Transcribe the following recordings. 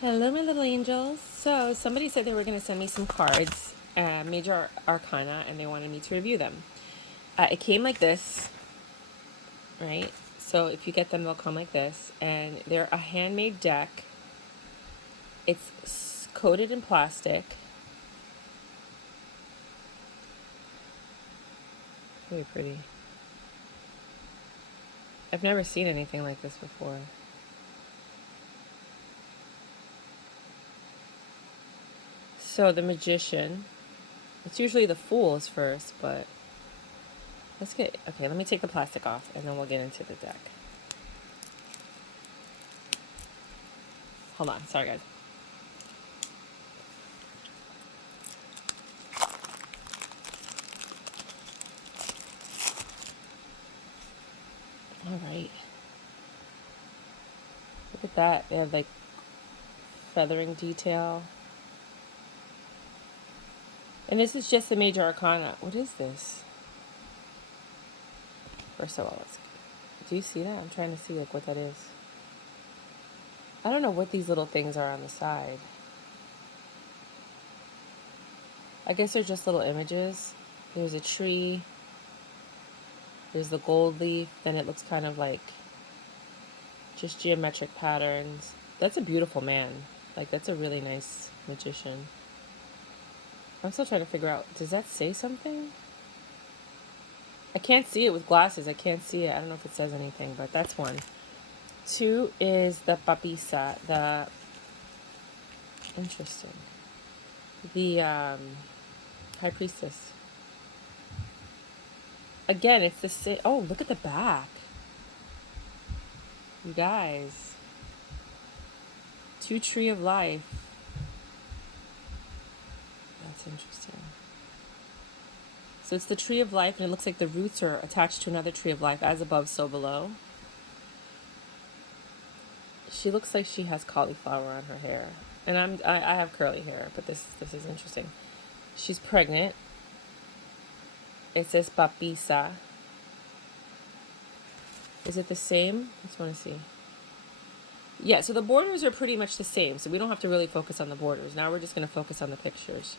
Hello, my little angels. So, somebody said they were going to send me some cards, Major Arcana, and they wanted me to review them. It came like this, right? So, if you get them, they'll come like this. And they're a handmade deck. It's coated in plastic. Very pretty. I've never seen anything like this before. So, the Magician. It's usually the Fools first, but let's get... Okay, let me take the plastic off, and then we'll get into the deck. Hold on. Sorry, guys. All right. Look at that. They have like feathering detail. And this is just the Major Arcana. What is this? First of all, do you see that? I'm trying to see like what that is. I don't know what these little things are on the side. I guess they're just little images. There's a tree. There's the gold leaf. Then it looks kind of like just geometric patterns. That's a beautiful man. Like, that's a really nice magician. I'm still trying to figure out, does that say something? I can't see it with glasses. I can't see it. I don't know if it says anything, but that's one. Two is the papisa, the... Interesting. The high priestess. Again, it's the... Oh, look at the back. You guys. Two tree of life. That's interesting. So it's the tree of life, and it looks like the roots are attached to another tree of life, as above, so below. She looks like she has cauliflower on her hair, and I have curly hair, but this is interesting. She's pregnant. It says papisa. Is it the same? I just want to see. Yeah, so the borders are pretty much the same, so we don't have to really focus on the borders. Now we're just going to focus on the pictures.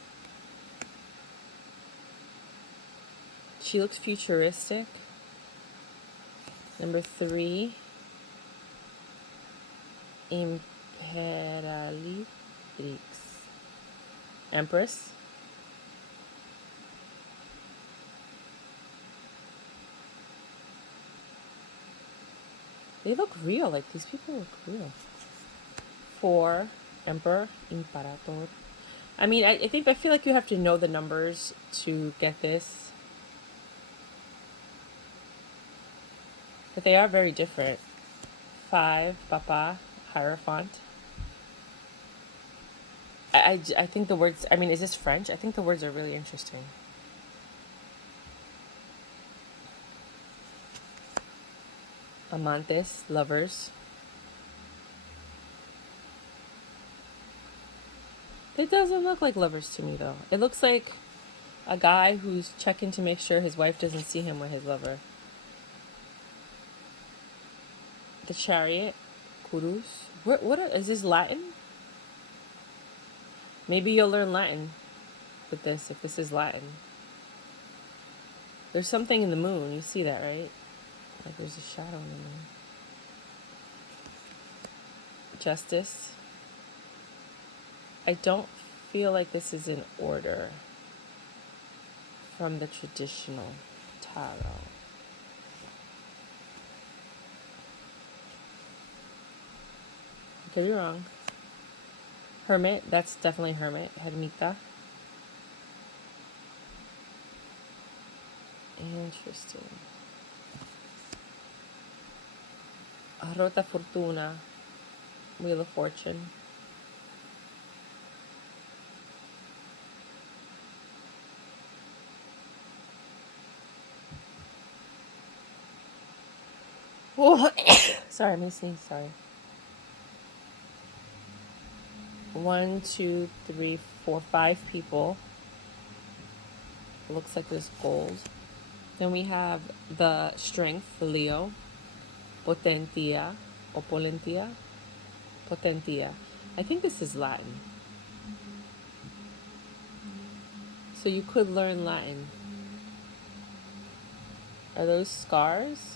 She looks futuristic. Number 3. Imperatrix. Empress. They look real. Like, these people look real. 4. Emperor. Imperator. I mean, I feel like you have to know the numbers to get this. But they are very different. 5. Papa. Hierophant. I think the words... I mean, is this French? I think the words are really interesting. Amantes. Lovers. It doesn't look like lovers to me, though. It looks like a guy who's checking to make sure his wife doesn't see him with his lover. The Chariot. Curus. Is this Latin? Maybe you'll learn Latin with this, if this is Latin. There's something in the moon. You see that, right? Like there's a shadow in the moon. Justice. I don't feel like this is in order from the traditional tarot. I could be wrong. Hermit. That's definitely Hermit. Hermita. Interesting. Rota Fortuna. Wheel of Fortune. Whoa. Sorry, I may sneeze. Sorry. 1, 2, 3, 4, 5 people. It looks like there's gold. Then we have the Strength, the Leo. Potentia, Opolentia. Potentia. I think this is Latin. So you could learn Latin. Are those scars?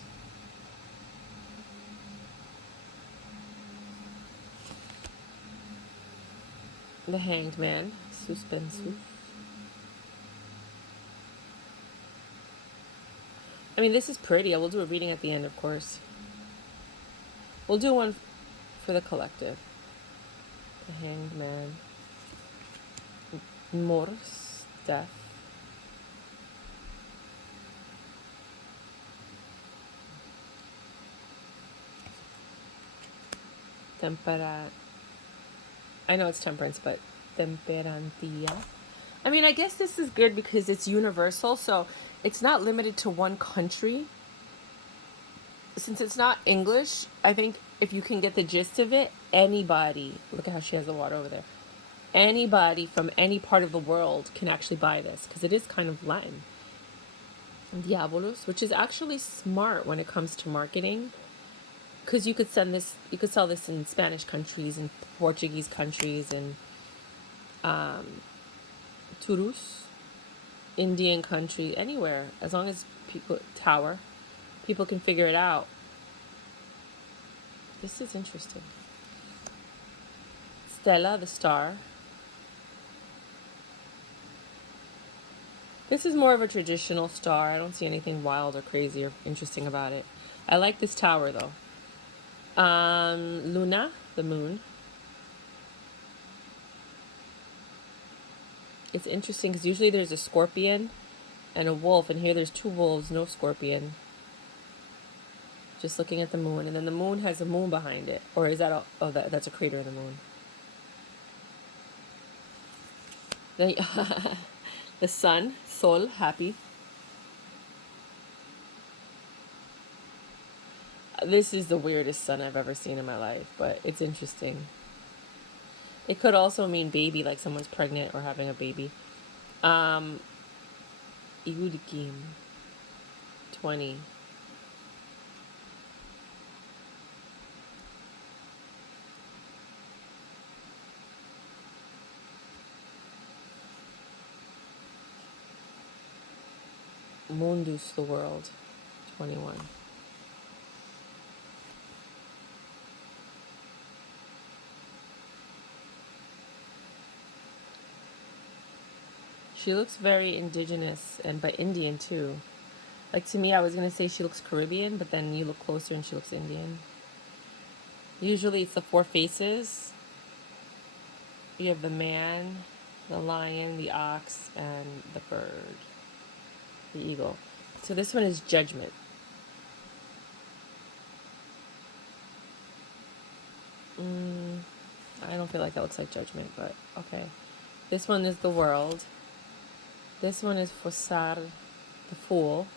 The Hanged Man. Suspensus. I mean, this is pretty. I will do a reading at the end, of course. We'll do one for the collective. The Hanged Man. Mors. Death. Tempera. I know it's temperance, but temperantia. I mean, I guess this is good because it's universal, so it's not limited to one country. Since it's not English, I think if you can get the gist of it, anybody, look at how she has the water over there, anybody from any part of the world can actually buy this because it is kind of Latin. Diabolus, which is actually smart when it comes to marketing, because you could sell this in Spanish countries and Portuguese countries and Turus, Indian country, anywhere, as long as people can figure it out. This is interesting. Stella, the star. This is more of a traditional star. I don't see anything wild or crazy or interesting about it. I like this tower though. Luna, the moon. It's interesting because usually there's a scorpion and a wolf, and here there's two wolves, no scorpion. Just looking at the moon, and then the moon has a moon behind it. Or is that that's a crater of the moon. The sun, sol, happy. This is the weirdest sun I've ever seen in my life, but it's interesting. It could also mean baby, like someone's pregnant or having a baby. Iudikim 20. Mundus, the world. 21. She looks very indigenous, but Indian too. Like, to me, I was gonna say she looks Caribbean, but then you look closer and she looks Indian. Usually it's the four faces. You have the man, the lion, the ox, and the bird. The eagle. So this one is judgment. I don't feel like that looks like judgment, but okay. This one is the world. This one is Fossar, the fool.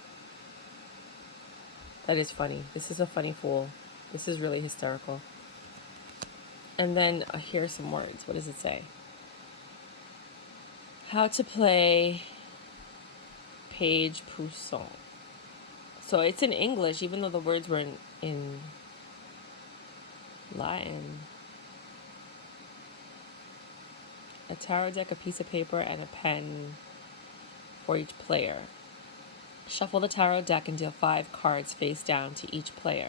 That is funny. This is a funny fool. This is really hysterical. And then here are some words. What does it say? How to play page poussin. So it's in English, even though the words were in Latin. A tarot deck, a piece of paper, and a pen for each player. Shuffle the tarot deck and deal 5 cards face down to each player.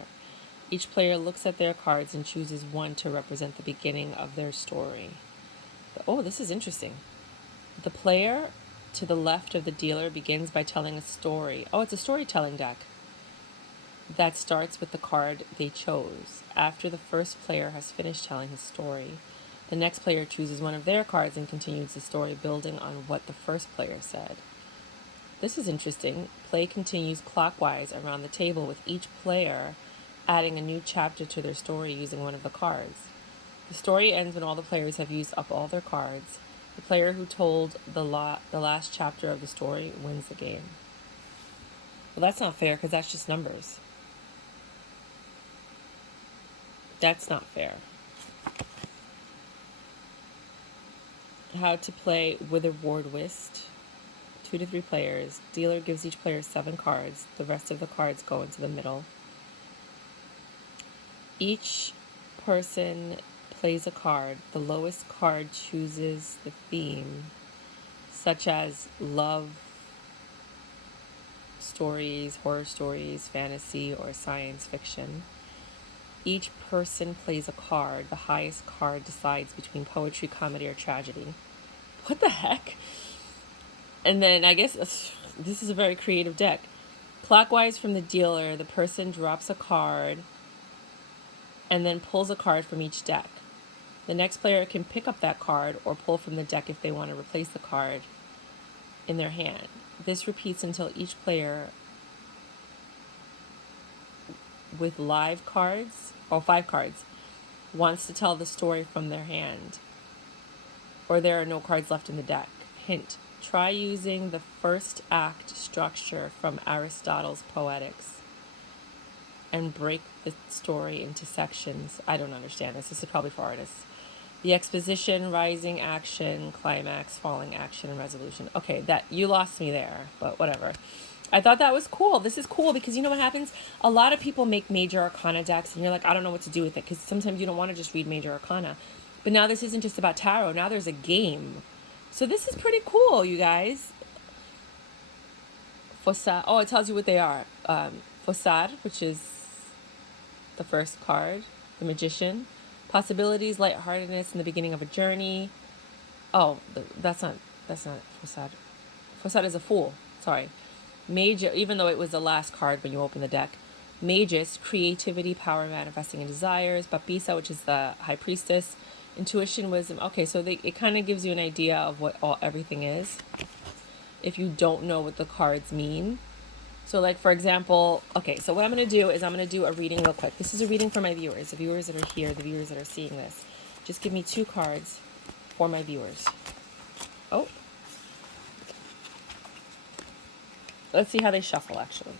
Each player looks at their cards and chooses one to represent the beginning of their story. Oh, this is interesting. The player to the left of the dealer begins by telling a story. Oh, it's a storytelling deck that starts with the card they chose. After the first player has finished telling his story, the next player chooses one of their cards and continues the story, building on what the first player said. This is interesting. Play continues clockwise around the table, with each player adding a new chapter to their story using one of the cards. The story ends when all the players have used up all their cards. The player who told the last chapter of the story wins the game. Well, that's not fair because that's just numbers. That's not fair. How to play Witherward Whist. 2 to 3 players. Dealer gives each player 7 cards. The rest of the cards go into the middle. Each person plays a card. The lowest card chooses the theme, such as love stories, horror stories, fantasy, or science fiction. Each person plays a card. The highest card decides between poetry, comedy, or tragedy. What the heck? And then I guess this is a very creative deck. Clockwise from the dealer, the person drops a card and then pulls a card from each deck. The next player can pick up that card or pull from the deck if they want to replace the card in their hand. This repeats until each player with live cards, or 5 cards, wants to tell the story from their hand, or there are no cards left in the deck. Hint, try using the first act structure from Aristotle's Poetics and break the story into sections. I don't understand this. This is probably for artists. The exposition, rising action, climax, falling action, and resolution. Okay, that you lost me there, but whatever. I thought that was cool. This is cool because you know what happens? A lot of people make Major Arcana decks and you're like, I don't know what to do with it, because sometimes you don't want to just read Major Arcana. But now this isn't just about tarot. Now there's a game. So this is pretty cool, you guys. Fossard. Oh, it tells you what they are. Fossard, which is the first card. The Magician. Possibilities, lightheartedness in the beginning of a journey. Oh, that's not Fossard. Fossard is a Fool. Sorry. Major, even though it was the last card when you open the deck. Magus, creativity, power, manifesting, and desires. Bapisa, which is the High Priestess. Intuition, wisdom. Okay, so it kind of gives you an idea of what everything is if you don't know what the cards mean. So like, for example, okay, so what I'm going to do is I'm going to do a reading real quick. This is a reading for my viewers, the viewers that are here, the viewers that are seeing this. Just give me 2 cards for my viewers. Oh. Let's see how they shuffle, actually.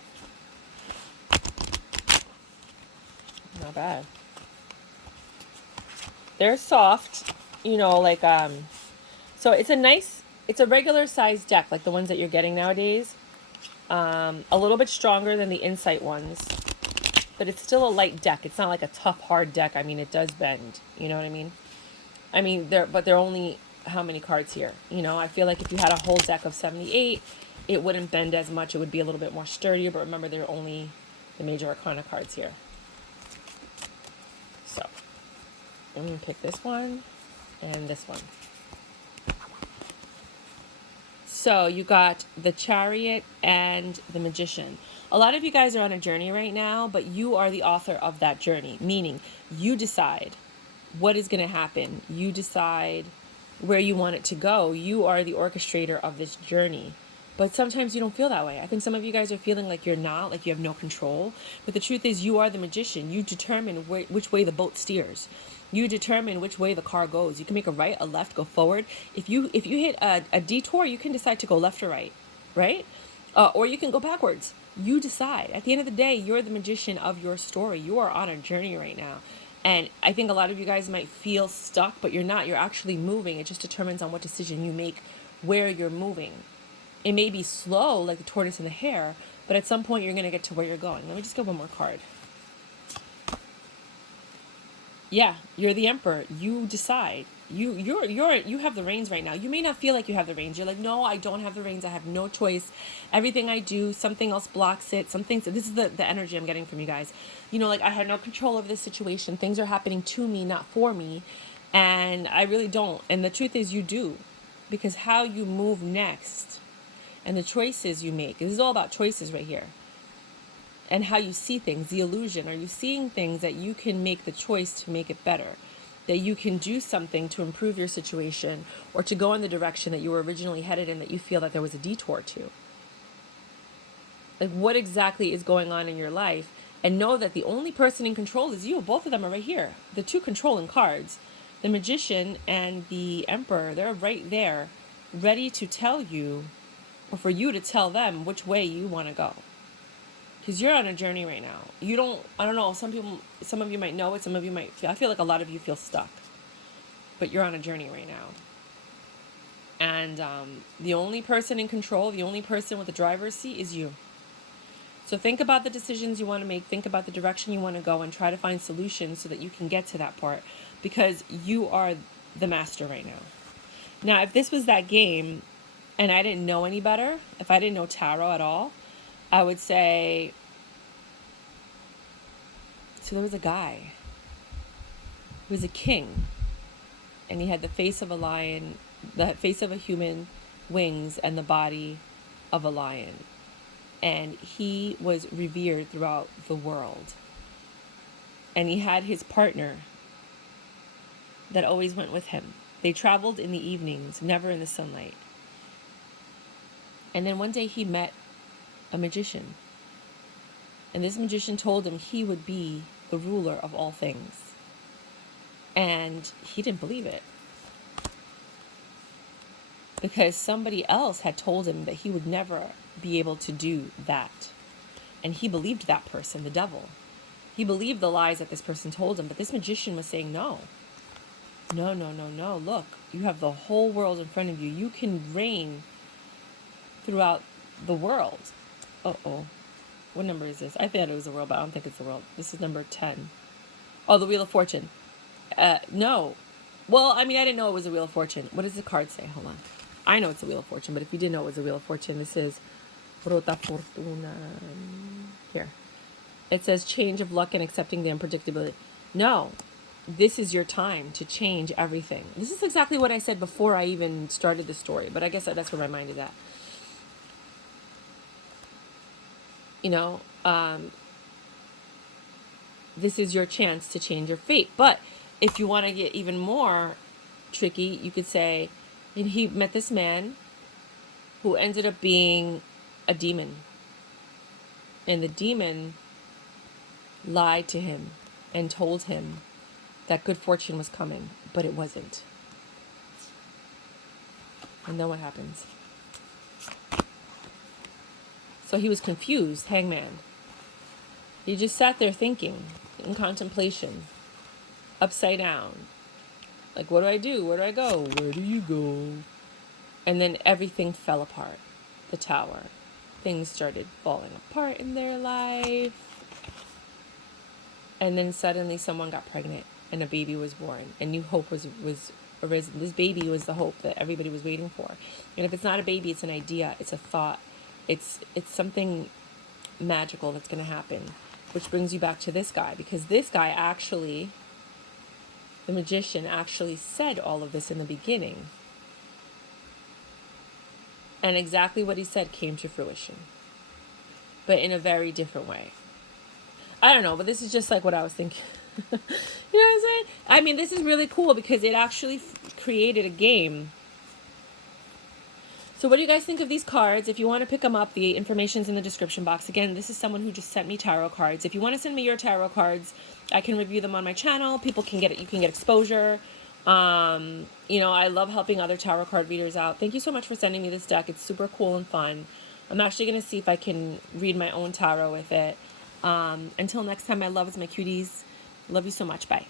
Not bad. They're soft, you know, like, so it's a regular sized deck, like the ones that you're getting nowadays. A little bit stronger than the Insight ones, but it's still a light deck. It's not like a tough, hard deck. I mean, it does bend, you know what I mean? I mean, they're only, how many cards here? You know, I feel like if you had a whole deck of 78, it wouldn't bend as much. It would be a little bit more sturdier, but remember, there are only the Major Arcana cards here. So, I'm going to pick this one and this one. So you got the Chariot and the Magician. A lot of you guys are on a journey right now, but you are the author of that journey, meaning you decide what is going to happen. You decide where you want it to go. You are the orchestrator of this journey. But sometimes you don't feel that way. I think some of you guys are feeling like you're not, like you have no control. But the truth is, you are the magician. You determine which way the boat steers. You determine which way the car goes. You can make a right, a left, go forward. If you hit a detour, you can decide to go left or right, right? Or you can go backwards. You decide. At the end of the day, you're the magician of your story. You are on a journey right now. And I think a lot of you guys might feel stuck, but you're not. You're actually moving. It just determines on what decision you make, where you're moving. It may be slow, like the tortoise and the hare, but at some point you're going to get to where you're going. Let me just get one more card. Yeah, you're the emperor. You decide. You have the reins right now. You may not feel like you have the reins. You're like, no, I don't have the reins. I have no choice. Everything I do, something else blocks it. This is the energy I'm getting from you guys. You know, like, I had no control over this situation. Things are happening to me, not for me. And I really don't. And the truth is, you do. Because how you move next and the choices you make, this is all about choices right here. And how you see things, the illusion. Are you seeing things that you can make the choice to make it better? That you can do something to improve your situation or to go in the direction that you were originally headed in that you feel that there was a detour to? Like, what exactly is going on in your life? And know that the only person in control is you. Both of them are right here. The 2 controlling cards, the Magician and the Emperor, they're right there, ready to tell you, or for you to tell them which way you want to go. Because you're on a journey right now. I don't know, some of you might know it, some of you might feel, I feel like a lot of you feel stuck. But you're on a journey right now. And the only person in control, the only person with the driver's seat is you. So think about the decisions you want to make, think about the direction you want to go, and try to find solutions so that you can get to that part. because you are the master right now. Now, if this was that game and I didn't know any better, if I didn't know tarot at all, I would say, so there was a guy who was a king, and he had the face of a lion, the face of a human, wings, and the body of a lion. And he was revered throughout the world. And he had his partner that always went with him. They traveled in the evenings, never in the sunlight. And then one day he met a magician. And this magician told him he would be the ruler of all things. And he didn't believe it, because somebody else had told him that he would never be able to do that. And he believed that person, the devil. He believed the lies that this person told him. But this magician was saying, no. No, no, no, no. Look, you have the whole world in front of you. You can reign throughout the world. Uh-oh. What number is this? I thought it was the world, but I don't think it's the world. This is number 10. Oh, the Wheel of Fortune. No. Well, I mean, I didn't know it was a Wheel of Fortune. What does the card say? Hold on. I know it's a Wheel of Fortune, but if you didn't know it was a Wheel of Fortune, this is Rota Fortuna. Here. It says change of luck and accepting the unpredictability. No. This is your time to change everything. This is exactly what I said before I even started the story, but I guess that's where my mind is at. You know, this is your chance to change your fate. But if you want to get even more tricky, you could say, and he met this man who ended up being a demon. And the demon lied to him and told him that good fortune was coming, but it wasn't. And then what happens? So he was confused, hangman. He just sat there thinking, in contemplation, upside down. Like, what do I do? Where do I go? Where do you go? And then everything fell apart. The tower. Things started falling apart in their life. And then suddenly someone got pregnant and a baby was born. And new hope was arisen. This baby was the hope that everybody was waiting for. And if it's not a baby, it's an idea. It's a thought. It's something magical that's going to happen. Which brings you back to this guy. Because this guy actually, the magician actually said all of this in the beginning. And exactly what he said came to fruition. But in a very different way. I don't know, but this is just like what I was thinking. You know what I'm saying? I mean, this is really cool because it actually created a game. So what do you guys think of these cards? If you want to pick them up, the information's in the description box. Again, this is someone who just sent me tarot cards. If you want to send me your tarot cards, I can review them on my channel. People can get it. You can get exposure. You know, I love helping other tarot card readers out. Thank you so much for sending me this deck. It's super cool and fun. I'm actually going to see if I can read my own tarot with it. Until next time, my loves, my cuties. Love you so much. Bye.